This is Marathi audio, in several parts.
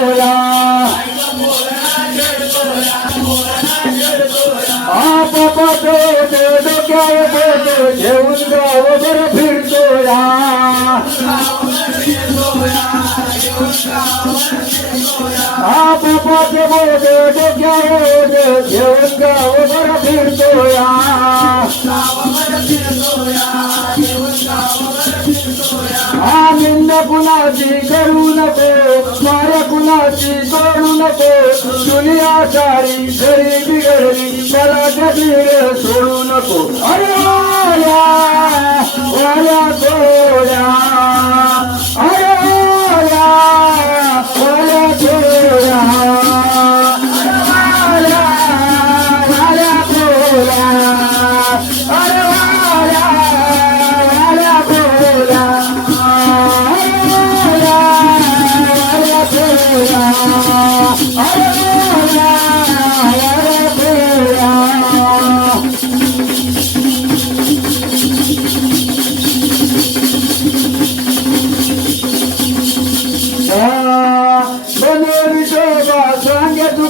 छेडतोया आपापातो डोक्यावर बोट घेऊन गावभर फिरतोया. आपापाचे बोट डोक्यावर घेऊन गावभर फिरतोया. आनंद कुणाची करू नको. मार कुणाची करू नको. दुनिया सारी घरी बिघडली मला जगीर सोडू नको. अरे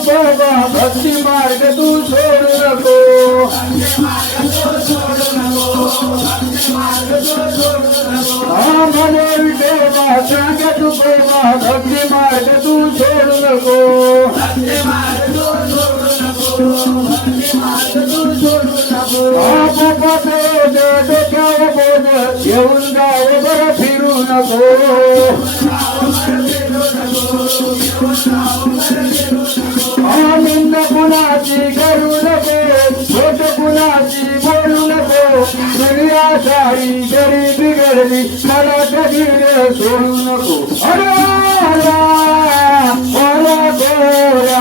बाबा भक्ती मार्ग तू सोडू नको. आम्हाला विठोबा सांगे तू बाबा भक्ती मार्ग तू सोडू नको. डोक्यावर बोध घेऊन जाऊ बरं फिरू नको. অনিন্দ গুণাচি করুণ গো, ছোট গুণাচি বরুণ গো। দুনিয়া সারি গরি বিগড়ি খালা কবির শুনুন গো। অরা অরা গোরা